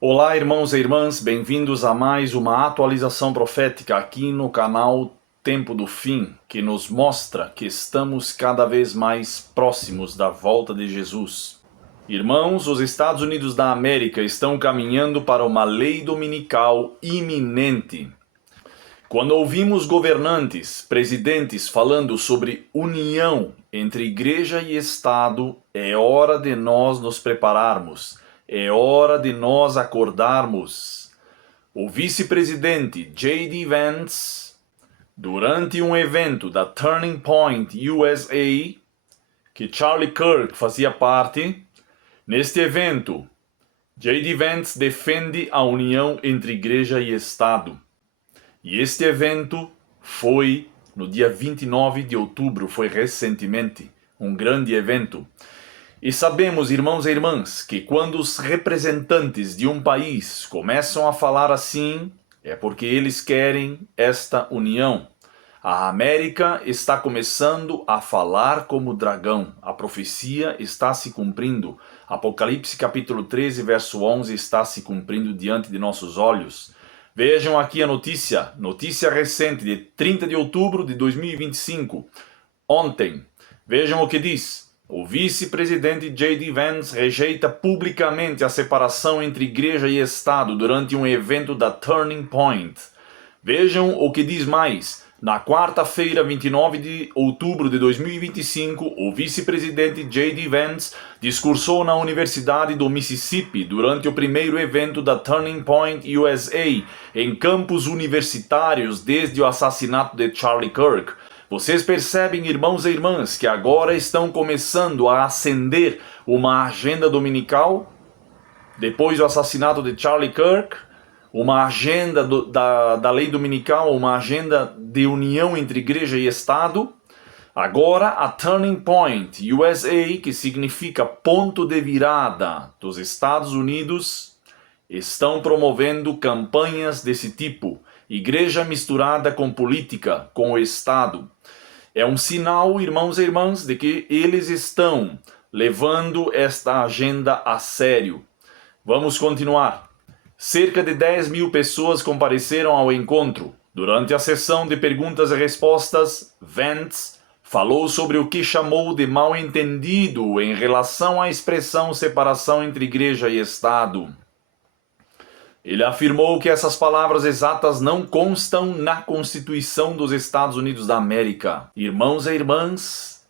Olá, irmãos e irmãs, bem-vindos a mais uma atualização profética aqui no canal Tempo do Fim, que nos mostra que estamos cada vez mais próximos da volta de Jesus. Irmãos, os Estados Unidos da América estão caminhando para uma lei dominical iminente. Quando ouvimos governantes, presidentes falando sobre união entre igreja e Estado, é hora de nós nos prepararmos. É hora de nós acordarmos. O vice-presidente J.D. Vance, durante um evento da Turning Point USA, que Charlie Kirk fazia parte, neste evento, J.D. Vance defende a união entre igreja e Estado. E este evento foi no dia 29 de outubro, foi recentemente, um grande evento. E sabemos, irmãos e irmãs, que quando os representantes de um país começam a falar assim, é porque eles querem esta união. A América está começando a falar como dragão. A profecia está se cumprindo. Apocalipse capítulo 13, verso 11 está se cumprindo diante de nossos olhos. Vejam aqui a notícia recente de 30 de outubro de 2025. Ontem, vejam o que diz. O vice-presidente J.D. Vance rejeita publicamente a separação entre igreja e Estado durante um evento da Turning Point. Vejam o que diz mais. Na quarta-feira, 29 de outubro de 2025, o vice-presidente J.D. Vance discursou na Universidade do Mississippi durante o primeiro evento da Turning Point USA, em campos universitários desde o assassinato de Charlie Kirk. Vocês percebem, irmãos e irmãs, que agora estão começando a acender uma agenda dominical? Depois do assassinato de Charlie Kirk, uma agenda da lei dominical, uma agenda de união entre igreja e Estado. Agora a Turning Point USA, que significa ponto de virada dos Estados Unidos, estão promovendo campanhas desse tipo. Igreja misturada com política, com o Estado. É um sinal, irmãos e irmãs, de que eles estão levando esta agenda a sério. Vamos continuar. Cerca de 10 mil pessoas compareceram ao encontro. Durante a sessão de perguntas e respostas, Vance falou sobre o que chamou de mal-entendido em relação à expressão separação entre igreja e Estado. Ele afirmou que essas palavras exatas não constam na Constituição dos Estados Unidos da América. Irmãos e irmãs,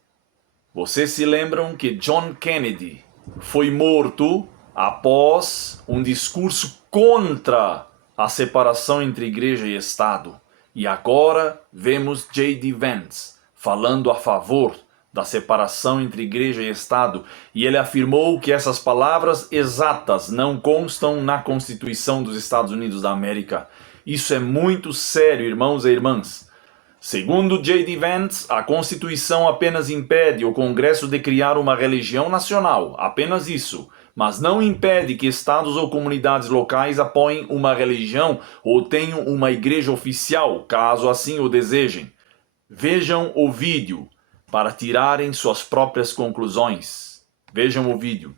vocês se lembram que John Kennedy foi morto após um discurso contra a separação entre igreja e Estado. E agora vemos J.D. Vance falando a favor da separação entre igreja e Estado, e ele afirmou que essas palavras exatas não constam na Constituição dos Estados Unidos da América. Isso é muito sério, irmãos e irmãs. Segundo J.D. Vance, a Constituição apenas impede o Congresso de criar uma religião nacional, apenas isso, mas não impede que estados ou comunidades locais apoiem uma religião ou tenham uma igreja oficial, caso assim o desejem. Vejam o vídeo para tirarem suas próprias conclusões. Vejam o vídeo.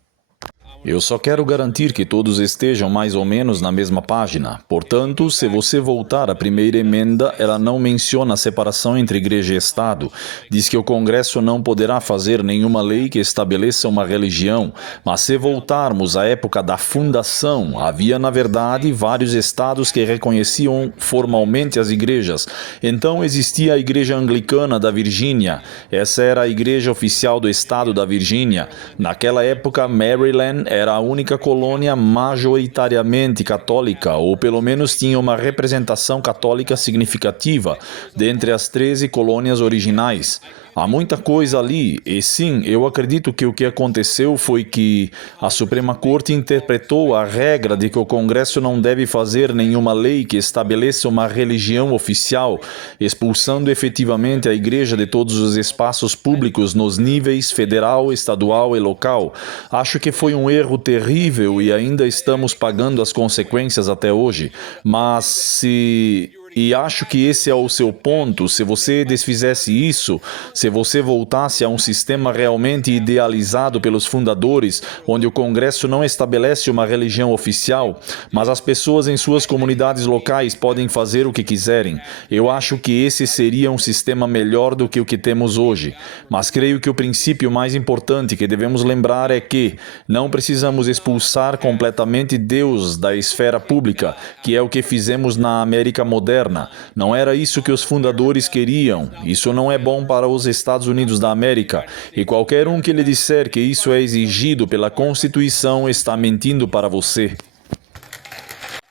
Eu só quero garantir que todos estejam mais ou menos na mesma página. Portanto, se você voltar à primeira emenda, ela não menciona a separação entre igreja e Estado. Diz que o Congresso não poderá fazer nenhuma lei que estabeleça uma religião. Mas se voltarmos à época da fundação, havia na verdade vários estados que reconheciam formalmente as igrejas. Então existia a Igreja Anglicana da Virgínia. Essa era a igreja oficial do estado da Virgínia. Naquela época, Maryland era a única colônia majoritariamente católica, ou pelo menos tinha uma representação católica significativa, dentre as 13 colônias originais. Há muita coisa ali, e sim, eu acredito que o que aconteceu foi que a Suprema Corte interpretou a regra de que o Congresso não deve fazer nenhuma lei que estabeleça uma religião oficial, expulsando efetivamente a igreja de todos os espaços públicos nos níveis federal, estadual e local. Acho que foi um erro terrível e ainda estamos pagando as consequências até hoje. Mas se E acho que esse é o seu ponto. Se você desfizesse isso, se você voltasse a um sistema realmente idealizado pelos fundadores, onde o Congresso não estabelece uma religião oficial, mas as pessoas em suas comunidades locais podem fazer o que quiserem, eu acho que esse seria um sistema melhor do que o que temos hoje. Mas creio que o princípio mais importante que devemos lembrar é que não precisamos expulsar completamente Deus da esfera pública, que é o que fizemos na América moderna. Não era isso que os fundadores queriam. Isso não é bom para os Estados Unidos da América. E qualquer um que lhe disser que isso é exigido pela Constituição está mentindo para você.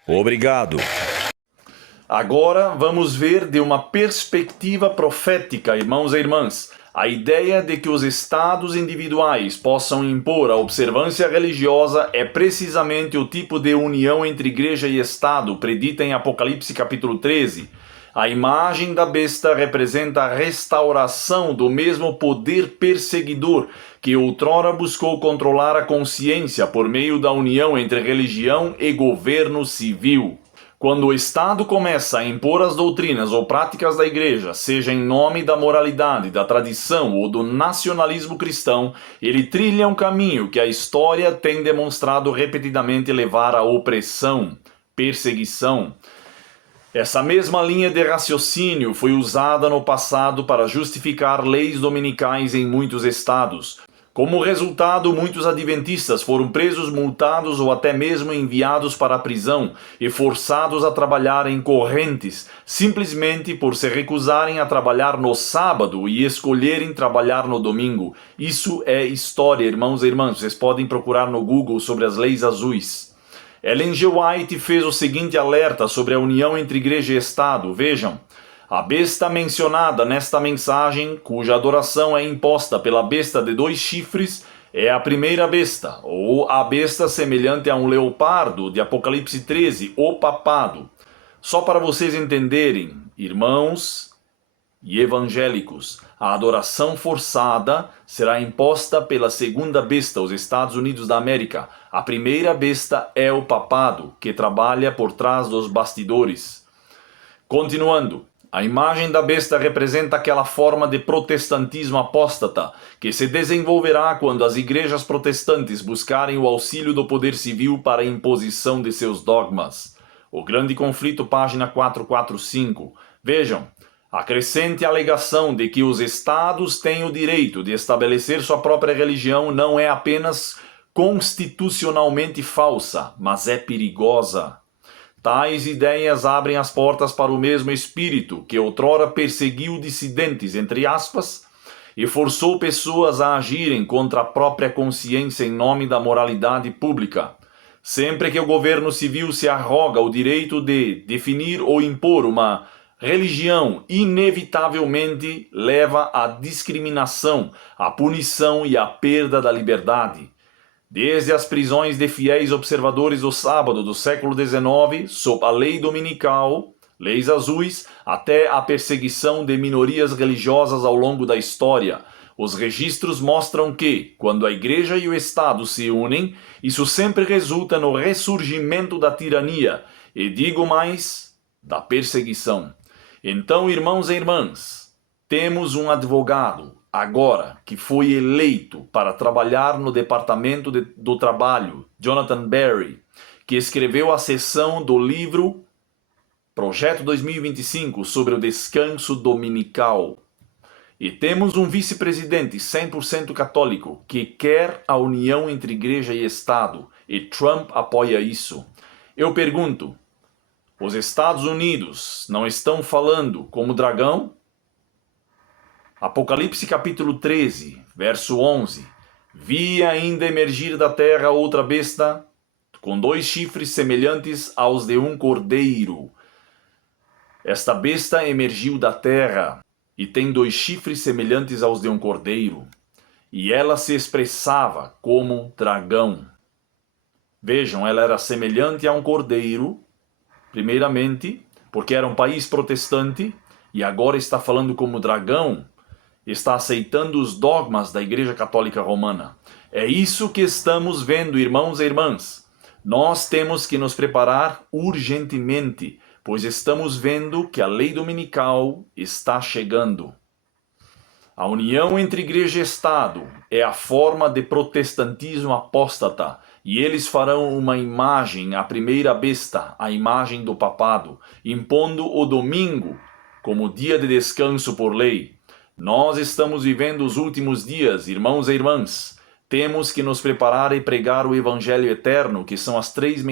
Obrigado. Agora vamos ver de uma perspectiva profética, irmãos e irmãs, a ideia de que os estados individuais possam impor a observância religiosa é precisamente o tipo de união entre igreja e estado predita em Apocalipse capítulo 13. A imagem da besta representa a restauração do mesmo poder perseguidor que outrora buscou controlar a consciência por meio da união entre religião e governo civil. Quando o Estado começa a impor as doutrinas ou práticas da igreja, seja em nome da moralidade, da tradição ou do nacionalismo cristão, ele trilha um caminho que a história tem demonstrado repetidamente levar à opressão, perseguição. Essa mesma linha de raciocínio foi usada no passado para justificar leis dominicais em muitos estados. Como resultado, muitos adventistas foram presos, multados ou até mesmo enviados para a prisão e forçados a trabalhar em correntes, simplesmente por se recusarem a trabalhar no sábado e escolherem trabalhar no domingo. Isso é história, irmãos e irmãs. Vocês podem procurar no Google sobre as leis azuis. Ellen G. White fez o seguinte alerta sobre a união entre igreja e Estado. Vejam. A besta mencionada nesta mensagem, cuja adoração é imposta pela besta de 2 chifres, é a primeira besta, ou a besta semelhante a um leopardo de Apocalipse 13, o papado. Só para vocês entenderem, irmãos e evangélicos, a adoração forçada será imposta pela segunda besta, os Estados Unidos da América. A primeira besta é o papado, que trabalha por trás dos bastidores. Continuando. A imagem da besta representa aquela forma de protestantismo apóstata que se desenvolverá quando as igrejas protestantes buscarem o auxílio do poder civil para a imposição de seus dogmas. O Grande Conflito, página 445. Vejam, a crescente alegação de que os estados têm o direito de estabelecer sua própria religião não é apenas constitucionalmente falsa, mas é perigosa. Tais ideias abrem as portas para o mesmo espírito que outrora perseguiu dissidentes, entre aspas, e forçou pessoas a agirem contra a própria consciência em nome da moralidade pública. Sempre que o governo civil se arroga o direito de definir ou impor uma religião, inevitavelmente leva à discriminação, à punição e à perda da liberdade. Desde as prisões de fiéis observadores do sábado do século XIX, sob a lei dominical, leis azuis, até a perseguição de minorias religiosas ao longo da história, os registros mostram que, quando a igreja e o Estado se unem, isso sempre resulta no ressurgimento da tirania, e digo mais, da perseguição. Então, irmãos e irmãs, temos um advogado, agora, que foi eleito para trabalhar no Departamento do Trabalho, Jonathan Berry, que escreveu a seção do livro Projeto 2025 sobre o descanso dominical. E temos um vice-presidente 100% católico que quer a união entre igreja e Estado, e Trump apoia isso. Eu pergunto, os Estados Unidos não estão falando como dragão? Apocalipse capítulo 13, verso 11. Vi ainda emergir da terra outra besta, com 2 chifres semelhantes aos de um cordeiro. Esta besta emergiu da terra, e tem 2 chifres semelhantes aos de um cordeiro, e ela se expressava como dragão. Vejam, ela era semelhante a um cordeiro, primeiramente, porque era um país protestante, e agora está falando como dragão, está aceitando os dogmas da Igreja Católica Romana. É isso que estamos vendo, irmãos e irmãs. Nós temos que nos preparar urgentemente pois estamos vendo que a lei dominical está chegando. A união entre igreja e Estado é a forma de protestantismo apóstata, e eles farão uma imagem, a primeira besta, a imagem do papado, impondo o domingo como dia de descanso por lei. Nós estamos vivendo os últimos dias, irmãos e irmãs. Temos que nos preparar e pregar o Evangelho eterno, que são as 3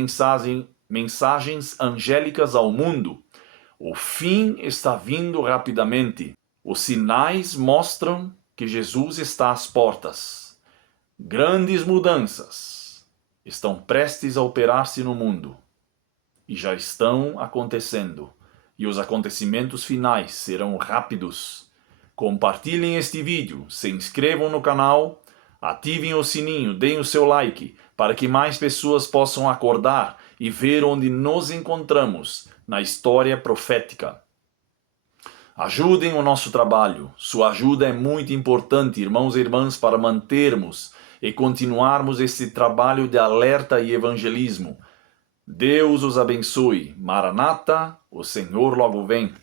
mensagens angélicas ao mundo. O fim está vindo rapidamente. Os sinais mostram que Jesus está às portas. Grandes mudanças estão prestes a operar-se no mundo e já estão acontecendo. E os acontecimentos finais serão rápidos. Compartilhem este vídeo, se inscrevam no canal, ativem o sininho, deem o seu like, para que mais pessoas possam acordar e ver onde nos encontramos na história profética. Ajudem o nosso trabalho. Sua ajuda é muito importante, irmãos e irmãs, para mantermos e continuarmos esse trabalho de alerta e evangelismo. Deus os abençoe. Maranata, o Senhor logo vem.